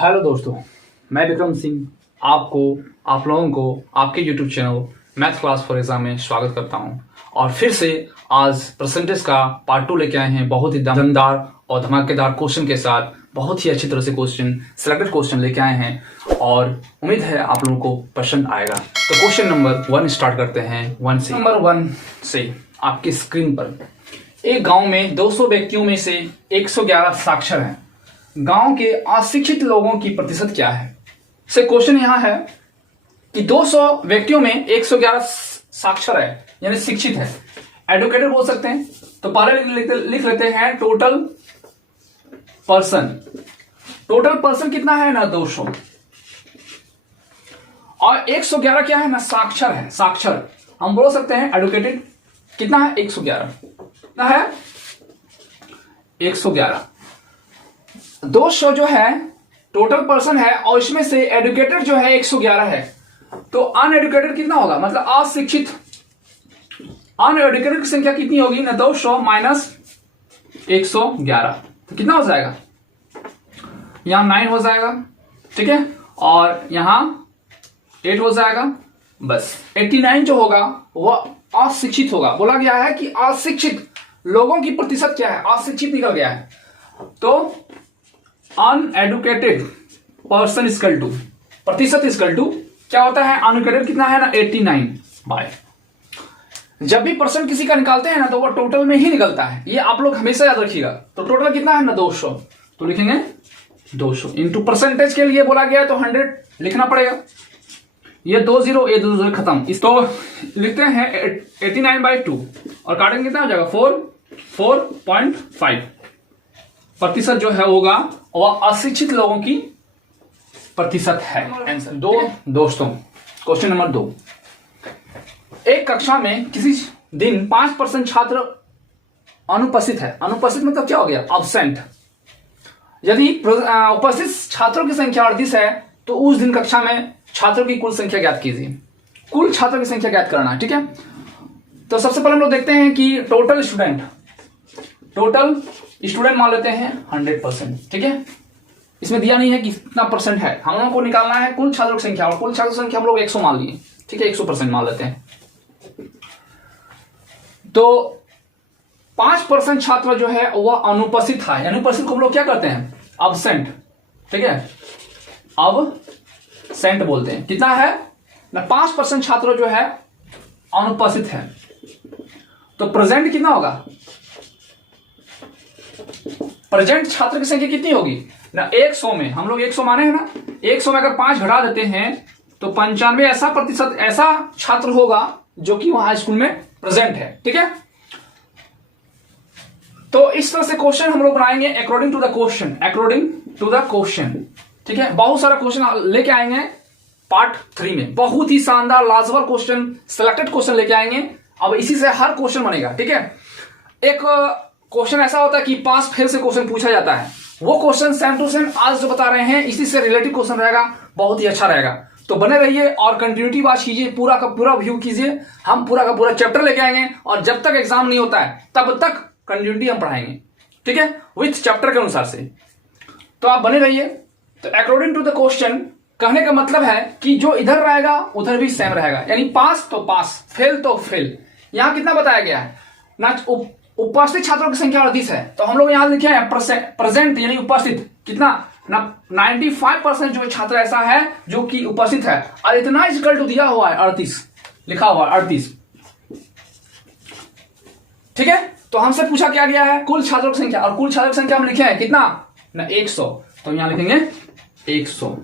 Hello दोस्तों, मैं विक्रम सिंह आप लोगों को आपके YouTube channel math class for exam में स्वागत करता हूं। और फिर से आज परसेंटेज का पार्ट 2 लेके आए हैं, बहुत ही दमदार और धमाकेदार क्वेश्चन के साथ। बहुत ही अच्छी तरह से क्वेश्चन, सिलेक्टेड क्वेश्चन लेके आए हैं और उम्मीद है आप लोगों को पसंद आएगा। तो क्वेश्चन नंबर 1 स्टार्ट करते हैं। 1 से नंबर 1 से आपकी स्क्रीन पर, एक गांव में 200 व्यक्तियों में से 111 साक्षर हैं। गांव के अशिक्षित लोगों की प्रतिशत क्या है? से क्वेश्चन यहां है कि 200 व्यक्तियों में 111 साक्षर है, यानी शिक्षित है, एडुकेटेड बोल सकते हैं। तो पहले लिख लेते हैं टोटल पर्सन। टोटल पर्सन कितना है ना, 200, और 111 क्या है ना, साक्षर है। साक्षर हम बोल सकते हैं एडुकेटेड कितना है, 111। कितना है, 111। 200 जो है टोटल पर्सन है और इसमें से एडुकेटेड जो है 111 है। तो अनएडुकेटेड कितना होगा, मतलब अशिक्षित। अनएडुकेटेड की संख्या कितनी होगी ना, 200 माइनस 111, तो कितना हो जाएगा, यहां 9 हो जाएगा, ठीक है, और यहां 8 हो जाएगा। बस 89 जो होगा वह अशिक्षित होगा। बोला गया है कि अशिक्षित लोगों की प्रतिशत क्या है, अशिक्षित निकल गया है। तो अनएडुकेटेड पर्सन इक्वल टू, प्रतिशत इक्वल टू क्या होता है, अनएडुकेटेड कितना है ना, 89 बाय। जब भी पर्सन किसी का निकालते हैं ना तो वो टोटल में ही निकलता है, ये आप लोग हमेशा याद रखिएगा। तो टोटल कितना है ना, 200, तो लिखेंगे 200 इंटू परसेंटेज के लिए बोला गया है तो 100 लिखना पड़ेगा। ये 20, ये 2 खत्म। इस तो लिखते हैं 89/2 और काटेंगे कितना हो जाएगा, 4.5 प्रतिशत जो है होगा वह अशिक्षित लोगों की प्रतिशत है। आंसर 2 दोस्तों, क्वेश्चन नंबर 2। एक कक्षा में किसी दिन 5% छात्र अनुपस्थित है। अनुपस्थित मतलब क्या हो गया, अब्सेंट। यदि उपस्थित छात्रों की संख्या 38 है तो उस दिन कक्षा में छात्रों की कुल संख्या ज्ञात कीजिए। कुल छात्रों की संख्या ज्ञात करना है, ठीक है। तो सबसे पहले हम लोग देखते हैं कि टोटल स्टूडेंट मान लेते हैं 100%, ठीक है। इसमें दिया नहीं है कि कितना परसेंट है, हम लोगों को निकालना है कुल छात्रों की संख्या, और कुल छात्रों की संख्या हम लोग 100 मान लिए, ठीक है, 100% मान लेते हैं। तो 5% छात्र जो है वह अनुपस्थित है। अनुपस्थित को हम लोग क्या करते हैं, अब्सेंट, ठीक है, अब्सेंट बोलते हैं। कितना है ना, 5% छात्र जो है अनुपस्थित है। तो प्रेजेंट कितना होगा, प्रेजेंट छात्र की संख्या कितनी होगी ना, 100 में हम लोग 100 माने हैं ना, 100 में अगर 5 घटा देते हैं तो 95 ऐसा प्रतिशत ऐसा छात्र होगा जो कि वहां स्कूल में प्रेजेंट है, ठीक है। तो इस तरह से क्वेश्चन हम लोग बनाएंगे अकॉर्डिंग टू द क्वेश्चन, ठीक है। बहुत सारा क्वेश्चन लेके आएंगे पार्ट 3 में, बहुत ही शानदार लाजवाब क्वेश्चन, सिलेक्टेड क्वेश्चन लेके आएंगे। अब इसी से हर क्वेश्चन बनेगा, ठीक है। एक क्वेश्चन ऐसा होता है कि पास फेल से क्वेश्चन पूछा जाता है, वो क्वेश्चन सेम टू सेम आज जो बता रहे हैं इसी से रिलेटिव क्वेश्चन रहेगा, बहुत ही अच्छा रहेगा। तो बने रहिए और कंटिन्यूटी वाच कीजिए, पूरा का पूरा व्यू कीजिए। हम पूरा का पूरा चैप्टर लेके आएंगे और जब तक एग्जाम नहीं होता है तब तक कंटिन्यूटी हम पढ़ाएंगे, ठीक है, विथ चैप्टर के अनुसार से। तो आप बने रहिए। तो अकॉर्डिंग टू द क्वेश्चन कहने का मतलब है कि जो इधर रहेगा उधर भी सेम रहेगा, यानी पास तो पास, फेल तो फेल। यहां कितना बताया गया है ना, उपस्थित छात्रों की संख्या 38 है, तो हम लोग यहां लिखे हैं प्रेजेंट यानी उपस्थित कितना ना, 95% जो छात्र ऐसा है जो कि उपस्थित है, और इतना इक्वल टू दिया हुआ है 38, लिखा हुआ है 38, ठीक है। तो हमसे पूछा क्या गया है, कुल छात्रों की संख्या, और कुल छात्रों की संख्या हम लिखे हैं कितना ना, 100, तो यहां लिखेंगे 100,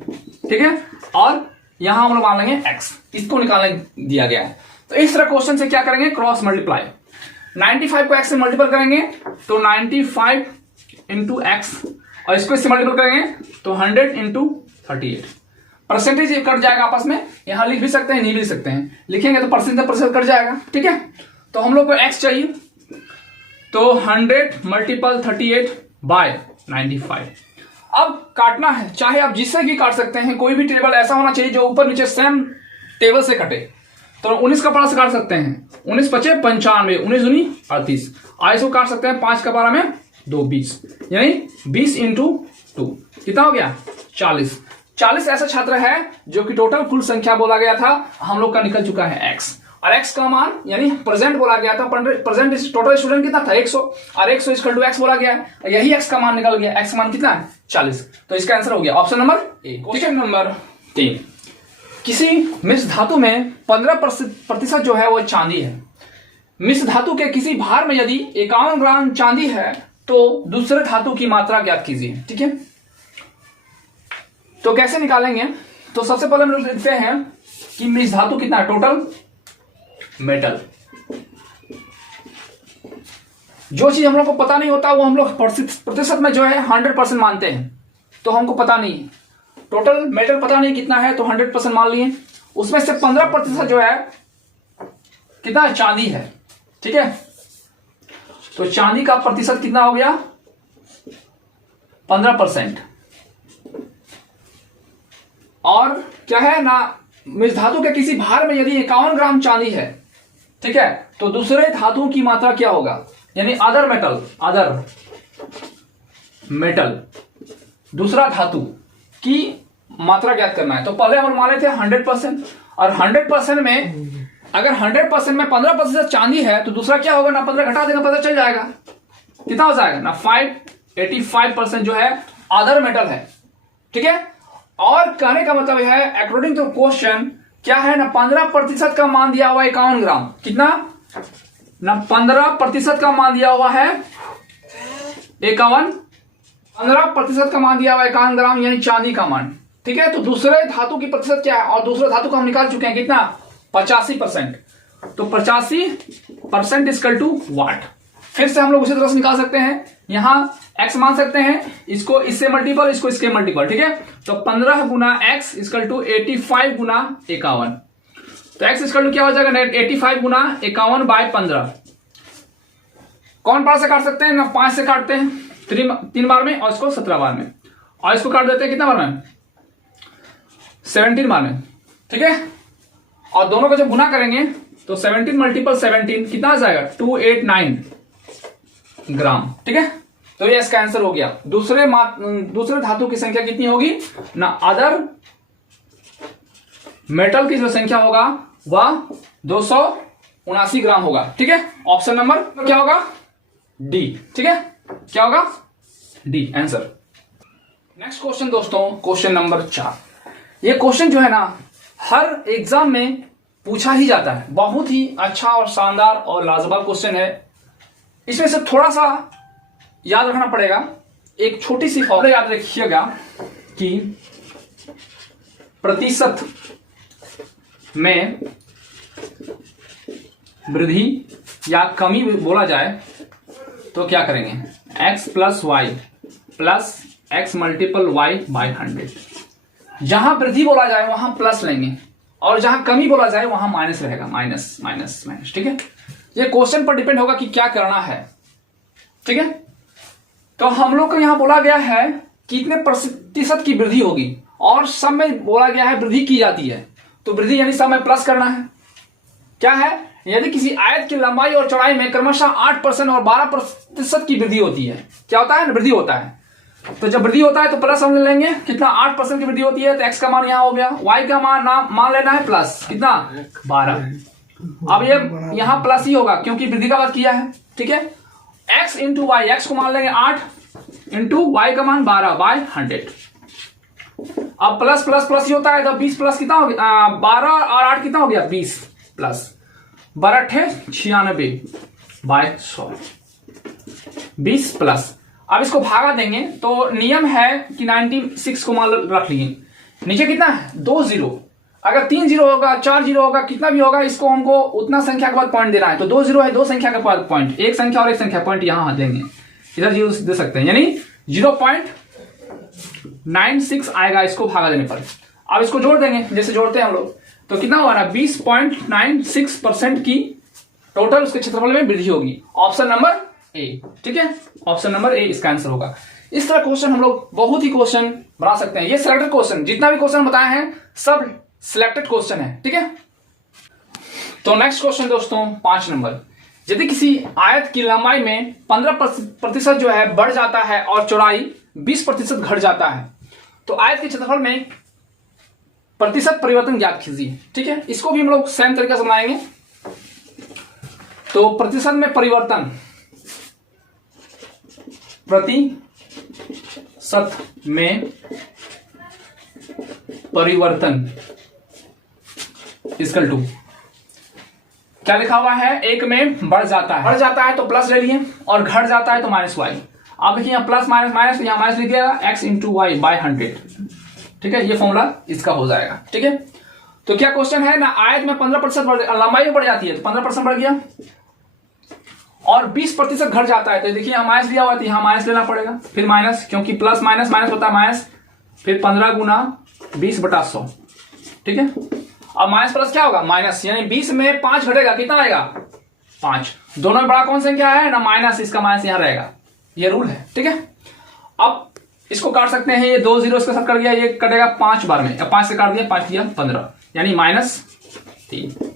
ठीक है। और यहां हम लोग मान लेंगे x, इसको निकालने दिया गया है। तो इस तरह क्वेश्चन से क्या करेंगे, क्रॉस मल्टीप्लाई। 95 को x से मल्टीपल करेंगे तो 95 इंटू एक्स, और इसको इससे मल्टीपल करेंगे तो 100 इंटू 38। परसेंटेज कट जाएगा आपस में, यहां लिख भी सकते हैं, नहीं भी लिख सकते हैं, लिखेंगे तो परसेंटेज कट जाएगा, ठीक है। तो हम लोग को x चाहिए, तो 100 मल्टीपल 38 बाय 95। अब काटना है, चाहे आप जिससे भी काट सकते हैं, कोई भी टेबल ऐसा होना चाहिए जो ऊपर नीचे सेम टेबल से कटे। तो 19 का 5 से काट सकते हैं, 19 × 5 = 95, 19 दूनी 38। आइस को काट सकते हैं 5 का 12 में 2 20, यानी 20 × 2 कितना हो गया, 40 ऐसा छात्र है जो कि टोटल कुल संख्या बोला गया था हम लोग का निकल चुका है x, और x का मान यानी प्रेजेंट बोला गया था, प्रेजेंट टोटल स्टूडेंट कितना था 100, और 100 इक्वल टू x बोला गया है, यही x का मान निकल गया, x का मान कितना है 40। तो इसका आंसर हो गया option number A. Question number 3, किसी मिश्र धातु में 15% जो है वो चांदी है। मिश्र धातु के किसी भार में यदि 51 ग्राम चांदी है तो दूसरे धातु की मात्रा ज्ञात कीजिए। ठीक है, तो कैसे निकालेंगे? तो सबसे पहले हम लोग लिखते हैं कि मिश्र धातु कितना है, टोटल मेटल। जो चीज हम लोग को पता नहीं होता वो हम लोग प्रतिशत में जो है 100% मानते हैं, तो हमको पता नहीं, टोटल मेटल पता नहीं कितना है तो 100% मान लिए। उसमें से 15% जो है कितना है, चांदी है। ठीक है, तो चांदी का प्रतिशत कितना हो गया 15%। और क्या है ना, मिश्र धातु के किसी भार में यदि 51 ग्राम चांदी है, ठीक है, तो दूसरे धातुओं की मात्रा क्या होगा, यानी अदर मेटल दूसरा धातु की मात्रा ज्ञात करना है। तो पहले हम माने थे 100%, और 100% में अगर 100% में 15% चांदी है तो दूसरा क्या होगा ना, 15 घटा देगा, पता चल जाएगा कितना हो जाएगा ना 85% जो है अदर मेटल है। ठीक है, और कहने का मतलब है अकॉर्डिंग टू क्वेश्चन क्या है ना, 15% का मान दिया हुआ 51 ग्राम, कितना ना 15% का मान दिया हुआ है 51, 15% का मान दिया हुआ 51 ग्राम यानी चांदी का मान। ठीक है, तो दूसरे धातु की प्रतिशत क्या है, और दूसरे धातु को हम निकाल चुके हैं कितना 85%, तो 85% इक्वल टू वाट। फिर से हम लोग उसी तरह से निकाल सकते हैं, यहां x मान सकते हैं, इसको इससे मल्टीपल, इसको इसके मल्टीपल। ठीक है, तो 15 गुना x इक्वल टू 85 गुना 51, तो x इक्वल टू क्या हो जाएगा 85 गुना 51 बाय 15। कौन 5 से काट सकते हैं ना, 5 से काटते हैं 3 बार में, और इसको 17 बार में, और इसको काट देते हैं कितना बार में 17 बार में। ठीक है, और दोनों को जब गुना करेंगे तो 17 मल्टीपल 17 कितना आ जाएगा 289 ग्राम। ठीक है, तो ये इसका आंसर हो गया। दूसरे धातु की संख्या कितनी होगी ना, अदर मेटल की जो संख्या होगा वह 279 ग्राम होगा। ठीक है, ऑप्शन नंबर क्या होगा डी। ठीक है, क्या होगा डी आंसर। नेक्स्ट क्वेश्चन दोस्तों, क्वेश्चन नंबर 4। ये क्वेश्चन जो है ना हर एग्जाम में पूछा ही जाता है, बहुत ही अच्छा और शानदार और लाजवाब क्वेश्चन है। इसमें से थोड़ा सा याद रखना पड़ेगा, एक छोटी सी फॉर्मूला याद रखिएगा कि प्रतिशत में वृद्धि या कमी बोला जाए तो क्या करेंगे, x plus Y plus x multiple Y by 100। जहां वृद्धि बोला जाए वहां प्लस लेंगे, और जहां कमी बोला जाए वहां माइनस रहेगा, माइनस माइनस माइनस। ठीक है, ये क्वेश्चन पर डिपेंड होगा कि क्या करना है। ठीक है, तो हम लोग को यहां बोला गया है कितने प्रतिशत की वृद्धि होगी, और सब में बोला गया है वृद्धि की जाती है, तो वृद्धि यानी सब में प्लस करना है। क्या है, यदि किसी आयत की लंबाई और चौड़ाई में क्रमशः 8% और 12% की वृद्धि होती है, क्या होता है, वृद्धि होता है, तो जब वृद्धि होता है तो प्लस हम ले लेंगे, कितना 8% की वृद्धि होती है तो x का मान यहां हो गया, y का मान लेना है प्लस कितना 12। अब ये यहां प्लस ही होगा क्योंकि वृद्धि का बात किया है। ठीक है, x इंटू वाई, एक्स को मान लेंगे 8 इंटू वाई का मान 12 बाय 100। अब प्लस प्लस प्लस ही होता है, तो 20 प्लस कितना हो गया 12 और 8 कितना हो गया 20 प्लस 12 96 बाय 100, 20 प्लस। अब इसको भागा देंगे तो नियम है कि 96 को मान रख लिए, नीचे कितना है 2 जीरो, अगर 3 जीरो होगा 4 जीरो होगा कितना भी होगा, इसको हमको उतना संख्या के बाद पॉइंट देना है, तो 2 जीरो है 2 संख्या के बाद पॉइंट, एक संख्या और एक संख्या पॉइंट यहां देंगे, इधर जीरो दे सकते हैं, यानी 0.96 आएगा इसको भागा देने पर। अब इसको जोड़ देंगे, जैसे जोड़ते हैं हम लोग, तो कितना हुआ ना 20.96% की टोटल उसके क्षेत्रफल में वृद्धि होगी, ऑप्शन नंबर ए। ठीक है, ऑप्शन नंबर ए इसका आंसर होगा। इस तरह क्वेश्चन हम लोग बहुत ही क्वेश्चन बना सकते हैं। ये सिलेक्टेड क्वेश्चन, जितना भी क्वेश्चन बताए हैं सब सिलेक्टेड क्वेश्चन है। ठीक है, तो नेक्स्ट क्वेश्चन दोस्तों 5 नंबर, यदि किसी आयत की लंबाई में 15% जो है बढ़ जाता है और चौड़ाई 20% घट जाता है, तो आयत के क्षेत्रफल में प्रतिशत परिवर्तन ज्ञात कीजिए। ठीक है, इसको भी हम लोग सेम तरीके से बनाएंगे। तो प्रतिशत में परिवर्तन, प्रतिशत में परिवर्तन इक्वल टू क्या लिखा हुआ है, एक में बढ़ जाता है तो प्लस ले लिए और घट जाता है तो माइनस वाई। आप देखिए यहाँ प्लस माइनस माइनस, यहाँ माइनस लिख दिया एक्स इंटू वाई बाय 100। ठीक है, ये फॉर्मूला इसका हो जाएगा। ठीक है, तो क्या क्वेश्चन है ना, आयत में 15% लंबाई में बढ़ जाती है तो 15% बढ़ गया और 20% घट जाता है तो देखिए यहाँ माइनस लिया हुआ है तो यहाँ माइनस लेना पड़ेगा, फिर माइनस, क्योंकि प्लस माइनस माइनस होता है माइनस, फिर 15 गुना 20/100। ठीक है, अब माइनस प्लस क्या होगा, माइनस, यानी 20 में 5 घटेगा, कितना आएगा 5। दोनों में बड़ा कौन संख्या है ना, माइनस, इसका माइनस यहां रहेगा, ये रूल है। ठीक है, अब इसको काट सकते हैं, ये 2 जीरो इसके साथ कट गया, ये कटेगा 5 बार में, अब 5 से काट दिया, 5 दिया 15, यानी -3।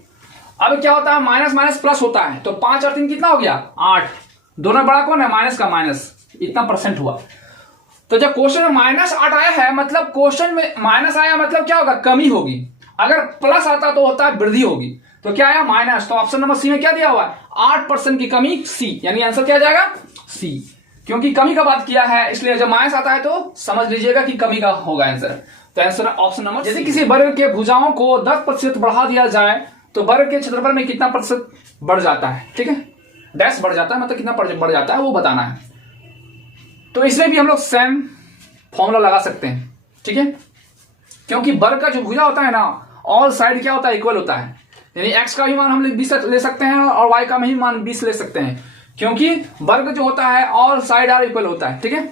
अब क्या होता है, माइनस माइनस प्लस होता है तो 5 और 3 कितना हो गया 8। दोनों बड़ा कौन है, माइनस का माइनस, इतना परसेंट हुआ। तो जब क्वेश्चन में -8 आया है मतलब क्वेश्चन में माइनस आया मतलब क्या होगा, कमी होगी। अगर प्लस आता तो होता है वृद्धि होगी। तो क्या आया माइनस, तो ऑप्शन नंबर सी में क्या दिया हुआ है 8% की कमी, सी, यानी आंसर क्या जाएगा सी, क्योंकि कमी का बात किया है इसलिए जब माइनस आता है तो समझ लीजिएगा कि कमी का होगा आंसर। तो आंसर ऑप्शन नंबर, यदि किसी वर्ग के भुजाओं को 10% बढ़ा दिया जाए तो वर्ग के क्षेत्रफल में कितना प्रतिशत बढ़ जाता है। ठीक है, डैश बढ़ जाता है मतलब कितना बढ़ जाता है वो बताना है। तो इसमें भी हम लोग सेम फॉर्मूला लगा सकते हैं। ठीक है, क्योंकि वर्ग का जो भुजा होता है ना, ऑल साइड क्या होता है, इक्वल होता है, यानी x का भी मान हम 20 ले सकते हैं और y का भी मान 20 ले सकते हैं, क्योंकि वर्ग जो होता है ऑल साइड आर इक्वल होता है। ठीक है,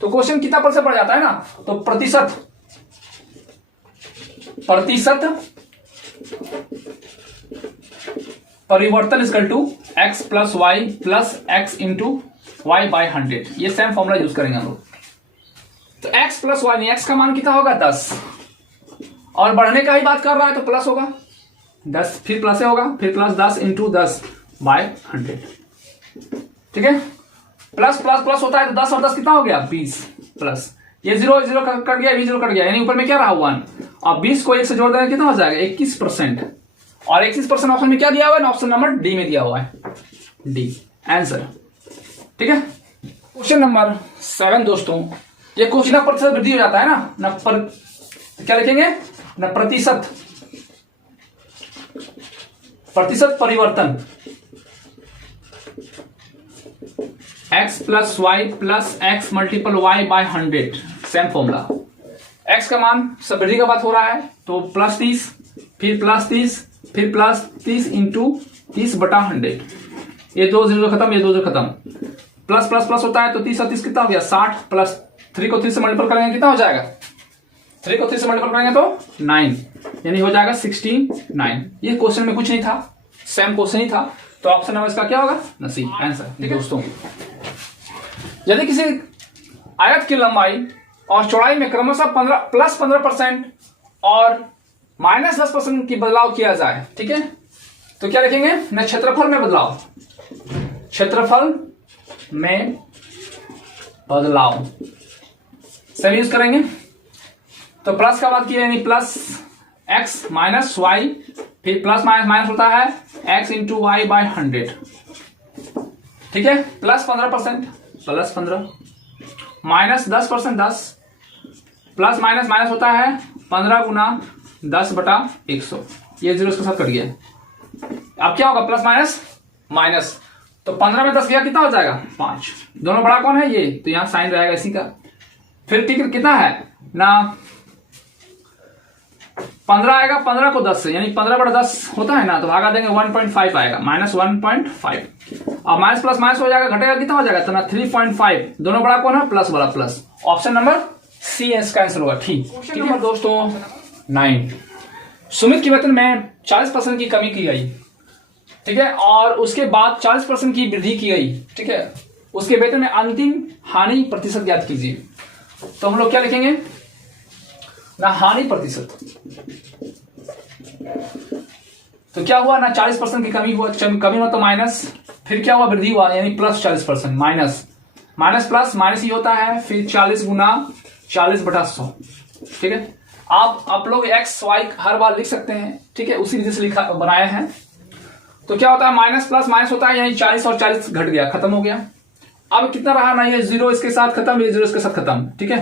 तो क्वेश्चन कितना % बढ़ जाता है ना, तो प्रतिशत परिवर्तन equal to x plus Y plus X into Y by 100। ये सेम फॉर्मूला यूज करेंगे हम लोग। तो x प्लस वाई, x का मान कितना होगा 10 और बढ़ने का ही बात कर रहा है तो प्लस होगा 10, फिर प्लस होगा, फिर प्लस 10 इंटू 10 बाय 100। ठीक है, प्लस प्लस प्लस होता है तो 10 और 10 कितना हो गया 20 प्लस, ये 0 0 कट गया, 0 कट गया, यानी ऊपर में क्या रहा 1 और 20 को 1 से जोड़ देंगे कितना हो जाएगा 21%। और 21% ऑप्शन में क्या दिया हुआ है, ऑप्शन नंबर डी में दिया हुआ है, डी आंसर। ठीक है, क्वेश्चन नंबर 7 दोस्तों, ये क्वेश्चन प्रतिशत वृद्धि हो जाता है ना पर क्या लिखेंगे ना, प्रतिशत परिवर्तन x plus Y plus X multiple Y by 100। Same formula, x का मान सब वृद्धि का बात हो रहा है तो +30, फिर +30, फिर +30 इंटू 30/100। ये 2 0 खत्म, ये 2 0 खत्म, प्लस प्लस प्लस होता है तो 30 और 30 कितना हो गया 60, प्लस 3 को 3 से मल्टीपल करेंगे कितना हो जाएगा, 3 को 3 से मल्टीपल करेंगे तो 9, यानी हो जाएगा 69। ये क्वेश्चन में कुछ नहीं था, सेम क्वेश्चन ही था, तो ऑप्शन नंबर इसका क्या होगा सी आंसर। ठीक है दोस्तों, यदि किसी आयत की लंबाई और चौड़ाई में क्रमशः +15% और -10% की बदलाव किया जाए, ठीक है, तो क्या लिखेंगे ना, क्षेत्रफल में बदलाव, क्षेत्रफल में बदलाव सही यूज करेंगे। तो प्लस का बात किया यानी प्लस एक्स माइनस वाई, फिर प्लस माइनस माइनस होता है एक्स इंटू वाई बाय 100। ठीक है, +15% प्लस 15, -10% 10, प्लस माइनस माइनस होता है 15 गुना 10/100। ये 0 इसके साथ कट गया। अब क्या होगा प्लस माइनस माइनस, तो 15 में 10 गया कितना हो जाएगा 5। दोनों बड़ा कौन है ये, तो यहां साइन रहेगा इसी का। फिर टिकट कितना है ना 15 आएगा, 15 को 10 से यानी 15/10 होता है ना, तो भागा देंगे 1.5 आएगा, -1.5 और माइनस प्लस माइनस हो जाएगा, घटेगा कितना हो जाएगा तो ना 3.5। दोनों बड़ा कौन है प्लस वाला प्लस, ऑप्शन नंबर सी इसका आंसर होगा। ठीक, क्वेश्चन नंबर दोस्तों 9, सुमित के वेतन में 40% की कमी की गई, ठीक है, और उसके बाद 40% की वृद्धि की गई, ठीक है, उसके वेतन में अंतिम हानि प्रतिशत ज्ञात कीजिए। तो हम लोग क्या लिखेंगे ना, हानि प्रतिशत। तो क्या हुआ ना 40% की कमी हुआ, कमी हुआ तो माइनस, फिर क्या हुआ वृद्धि हुआ यानी plus 40%, minus minus plus minus ही होता है, फिर 40 गुना 40/100 ठीक है। आप लोग एक्स वाई हर बार लिख सकते हैं, ठीक है, उसी विधि से लिखा बनाया है। तो क्या होता है, माइनस प्लस माइनस होता है, यही 40 और 40 घट गया, खत्म हो गया। अब कितना रहा ना, ये 0 इसके साथ खत्म, ये 0 इसके साथ खत्म, ठीक है।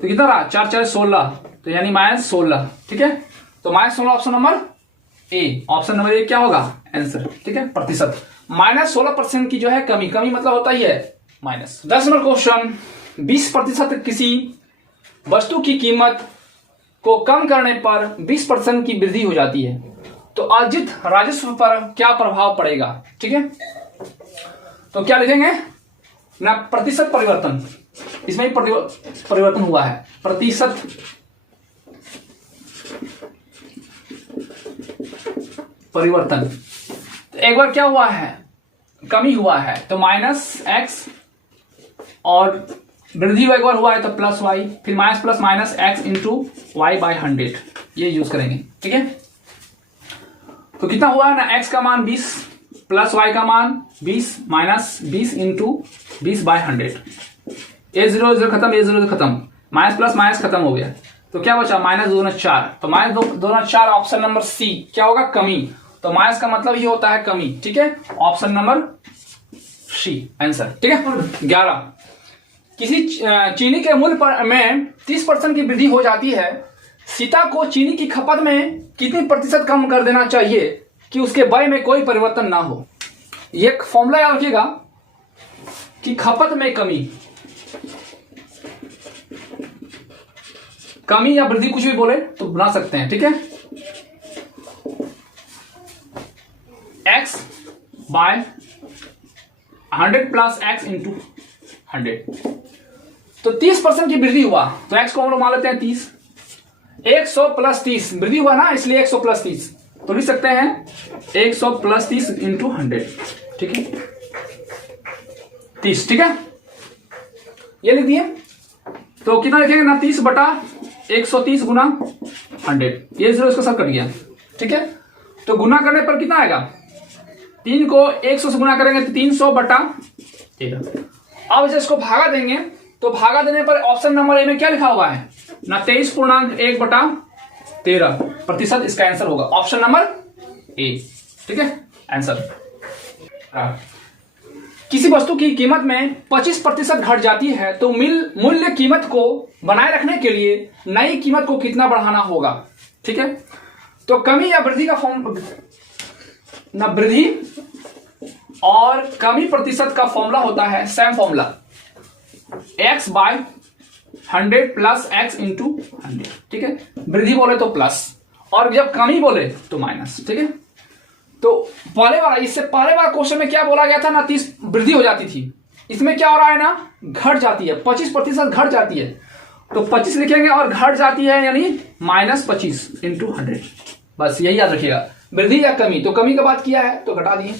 तो कितना रहा, 4 4 16, तो यानी -16, ठीक है। तो -16 option number A, option number A क्या होगा आंसर, ठीक है। प्रतिशत -16% की जो है कमी, कमी मतलब होता ही है माइनस। 10 नंबर क्वेश्चन, 20% किसी वस्तु की कीमत को कम करने पर 20% की वृद्धि हो जाती है, तो अर्जित राजस्व पर क्या प्रभाव पड़ेगा, ठीक है। तो क्या लिखेंगे ना, प्रतिशत परिवर्तन, इसमें ही परिवर्तन हुआ है, प्रतिशत परिवर्तन। तो एक बार क्या हुआ है, कमी हुआ है, तो -x, और वृद्धि एक बार हुआ है तो +y, फिर minus plus minus x into y/100, ये यूज करेंगे, ठीक है। तो कितना हुआ है ना, x का मान 20 प्लस y का मान 20 माइनस 20 इंटू 20/100, ये 0 0 खत्म, ये 0 खत्म, माइनस प्लस माइनस खत्म हो गया, तो क्या बचा, -2×4, तो -2×4 ऑप्शन नंबर सी क्या होगा, कमी। तो माइनस का मतलब ये होता है कमी, ठीक है, ऑप्शन नंबर सी आंसर, ठीक है। 11, किसी चीनी के मूल्य पर में 30% की वृद्धि हो जाती है, सीता को चीनी की खपत में कितनी प्रतिशत कम कर देना चाहिए कि उसके व्यय में कोई परिवर्तन ना हो। ये एक फॉर्मूला याद रखिएगा कि खपत में कमी, कमी या वृद्धि कुछ भी बोले तो बना सकते हैं, ठीक है। x/100 प्लस x इंटू 100, तो 30% की वृद्धि हुआ, तो x को हम लोग मान लेते हैं 30, 100 प्लस 30 वृद्धि हुआ ना, इसलिए 100 प्लस 30, तो लिख सकते हैं 100 प्लस 30 इंटू 100, ठीक है, 30, ठीक है, ये लिख दिए। तो कितना लिखेंगे ना, 30/130 गुना 100, ये 0 इसका साथ कट गया, ठीक है। तो गुना करने पर कितना आएगा, 3 को 100 से गुना करेंगे तो 300/13। अब जैसे इसको भागा देंगे, तो भागा देने पर ऑप्शन नंबर ए में क्या लिखा हुआ है ना, 23.1/13 प्रतिशत इसका आंसर होगा, ऑप्शन नंबर ए, ठीक है आंसर। किसी वस्तु की कीमत में 25% घट जाती है, तो मूल्य कीमत को बनाए रखने के लिए नई कीमत को कितना बढ़ाना होगा, ठीक है। तो कमी या वृद्धि का फॉर्म ना, वृद्धि और कमी प्रतिशत का फॉर्मूला होता है same formula, x/100 plus x into 100, ठीक है। वृद्धि बोले तो प्लस, और जब कमी बोले तो माइनस, ठीक है। तो पहले वाला, इससे पहले वाला क्वेश्चन में क्या बोला गया था ना, 30 वृद्धि हो जाती थी, इसमें क्या हो रहा है ना, घट जाती है, 25% घट जाती है, तो 25 लिखेंगे और घट जाती है यानी -25 इंटू 100, बस यही याद रखिएगा। वृद्धि या कमी, तो कमी का बात किया है तो घटा दिए,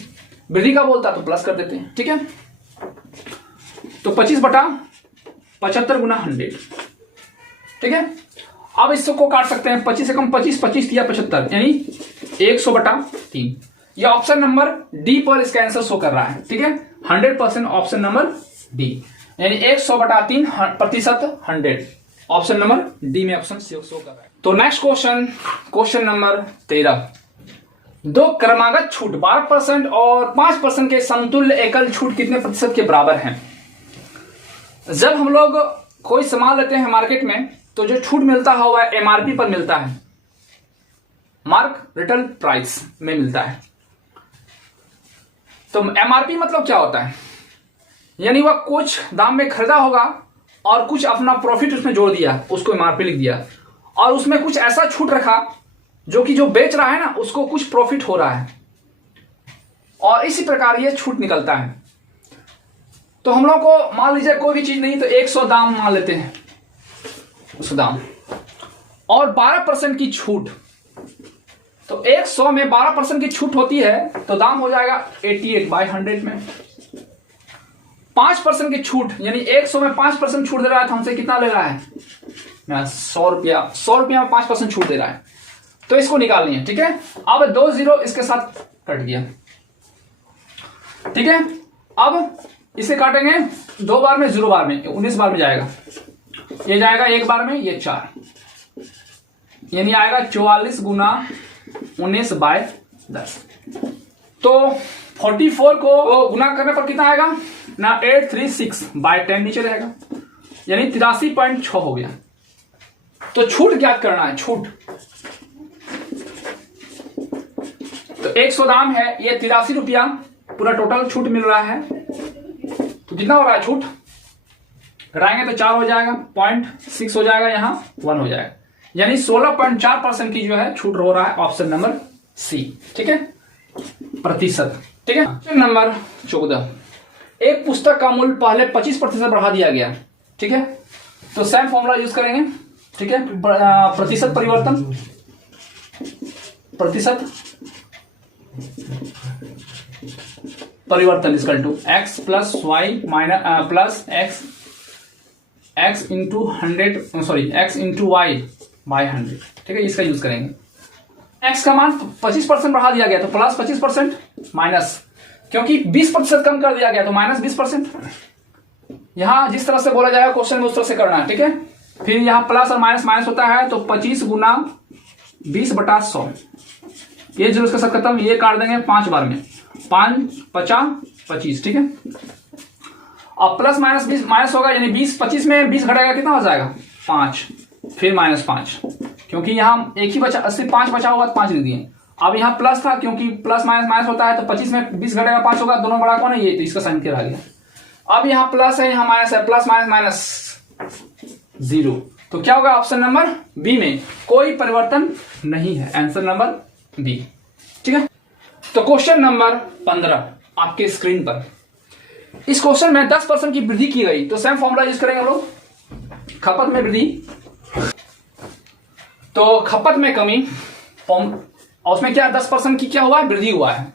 वृद्धि का बोलता तो प्लस कर देते हैं, ठीक है। तो 25/75 गुना 100, ठीक है। अब इसको काट सकते हैं, 25 से कम 25, 25 या 75 यानी 100/3, यह ऑप्शन नंबर डी पर इसका आंसर शो कर रहा है, ठीक है। 100% ऑप्शन नंबर डी, यानी 100/3 प्रतिशत 100, ऑप्शन नंबर डी में ऑप्शन शो कर रहा है। तो नेक्स्ट क्वेश्चन नंबर 13, दो क्रमागत छूट 12% और 5% के समतुल्य एकल छूट कितने प्रतिशत के बराबर हैं। जब हम लोग कोई सामान लेते हैं मार्केट में, तो जो छूट मिलता है वह एमआरपी पर मिलता है, मार्क रिटेल प्राइस में मिलता है। तो एमआरपी मतलब क्या होता है, यानी वह कुछ दाम में खरीदा होगा और कुछ अपना प्रॉफिट उसमें जोड़ दिया, उसको एमआरपी लिख दिया, और उसमें कुछ ऐसा छूट रखा जो कि जो बेच रहा है ना उसको कुछ प्रॉफिट हो रहा है, और इसी प्रकार ये छूट निकलता है। तो हम लोग को मान लीजिए कोई भी चीज नहीं तो 100 दाम मान लेते हैं, 100 दाम और 12% की छूट, तो 100 में 12% की छूट होती है तो दाम हो जाएगा 88/100 में। 5% की छूट यानी 100 में 5% छूट दे रहा है, तो हमसे कितना ले रहा है, 100 रुपया, 100 रुपया में 5% छूट दे रहा है, तो इसको निकालनी है, ठीक है। अब 2 0 इसके साथ कट गया, ठीक है। अब इसे काटेंगे 2 बार में, 0 बार में, 19 बार में जाएगा, ये जाएगा 1 बार में, ये 4, यानी आएगा 44 गुना 19/10। तो 44 को गुना करने पर कितना आएगा ना, 836/10 नीचे रहेगा, यानी 83.6 हो गया। तो छूट ज्ञात करना है, छूट। तो 100 दाम है, ये 83 रुपया पूरा टोटल छूट मिल रहा है। तो कितना हो रहा है छूट, घटाएंगे तो 4 हो जाएगा, 0.6 हो जाएगा, यहां 1 हो जाएगा, यानी 16.4% की जो है छूट हो रहा है ऑप्शन नंबर सी। ठीक है, प्रतिशत। ठीक है, नंबर 14, एक पुस्तक का मूल्य पहले 25% बढ़ा दिया गया। ठीक है, तो सेम फॉर्मूला यूज करेंगे। ठीक है, प्रतिशत परिवर्तन, प्रतिशत परिवर्तन equal to x plus Y minus plus x into 100, sorry x into Y by 100। ठीक है, इसका यूज करेंगे। x का मान 25% बढ़ा दिया गया तो प्लस 25% माइनस, क्योंकि 20% कम कर दिया गया तो माइनस 20%। यहां जिस तरह से बोला जाएगा क्वेश्चन में उस तरह से करना है। ठीक है, फिर यहां प्लस और माइनस माइनस होता है तो 25 गुना 20/100, ये जो उसके साथ खत्म, ये काट देंगे 5 बार में, 5 50 25। ठीक है, अब प्लस माइनस 20 माइनस होगा, यानी 25 में 20 घटेगा, कितना हो जाएगा 5, फिर -5, क्योंकि यहां एक ही बचा, सिर्फ 5 बचा हुआ, 5 लिख दिए। अब यहां प्लस था, क्योंकि प्लस माइनस माइनस होता है तो 25 में 20 घटेगा, 5 होगा, दोनों बड़ा कौन है ये, तो इसका साइन किया गया। अब यहां प्लस है, यहां माइनस है, प्लस माइनस माइनस 0, तो क्या होगा ऑप्शन नंबर बी में कोई परिवर्तन नहीं है, आंसर नंबर बी। ठीक है, तो क्वेश्चन नंबर 15 आपके स्क्रीन पर, इस क्वेश्चन में 10% की वृद्धि की गई, तो सेम फॉर्मूला यूज करेंगे हम लोग, खपत में वृद्धि, तो खपत में कमी, और उसमें क्या 10% की क्या हुआ है, वृद्धि हुआ है,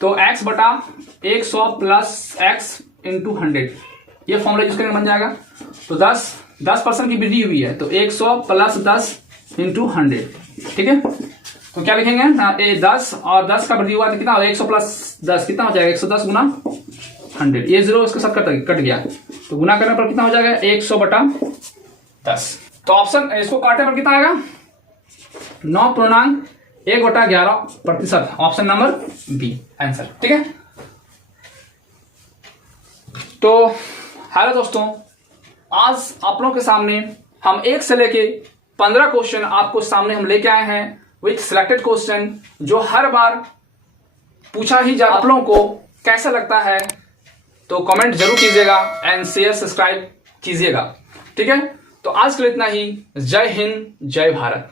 तो x बटा 100 प्लस x इंटू 100, ये फॉर्मूला यूज करके बन जाएगा। तो 10% की वृद्धि हुई है, तो 100 प्लस 10 इंटू 100। ठीक है, तो क्या लिखेंगे ना, 10 और 10 का वृद्धि हुआ तो कितना, 100 प्लस 10 कितना हो जाएगा, 110 गुना 100, ये 0 इसके साथ कट गया, तो गुना करने पर कितना हो जाएगा 100 बटा 10। तो ऑप्शन इसको काटने पर कितना आएगा 9.1/11%, ऑप्शन नंबर बी आंसर। ठीक है, तो हेलो दोस्तों, आज आप लोगों के सामने हम 1 से लेके 15 क्वेश्चन आपको सामने हम लेके आए हैं विथ सिलेक्टेड क्वेश्चन, जो हर बार पूछा ही जाता। आप लोगों को कैसा लगता है तो कमेंट जरूर कीजिएगा एंड शेयर सब्सक्राइब कीजिएगा। ठीक है, तो आज के लिए इतना ही। जय हिंद, जय भारत।